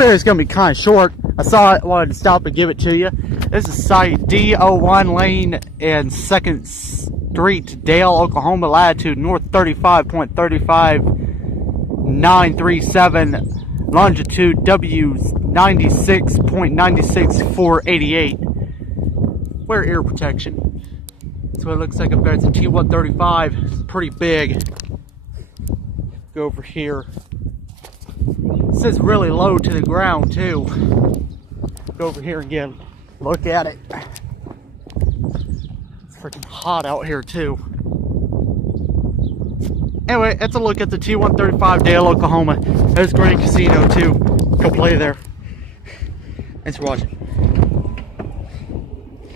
video is going to be kind of short. I saw it, wanted to stop and give it to you. This is site D01 Lane and 2nd Street, Dale, Oklahoma, latitude north 35.35937, longitude W 96.96488. Wear ear protection. That's what it looks like up there. It's a T-135. It's pretty big. Go over here. It says really low to the ground too. Go over here again. Look at it. It's freaking hot out here too. Anyway, that's a look at the T-135 Dale, Oklahoma. There's Grand Casino too. Go play there. Thanks for watching.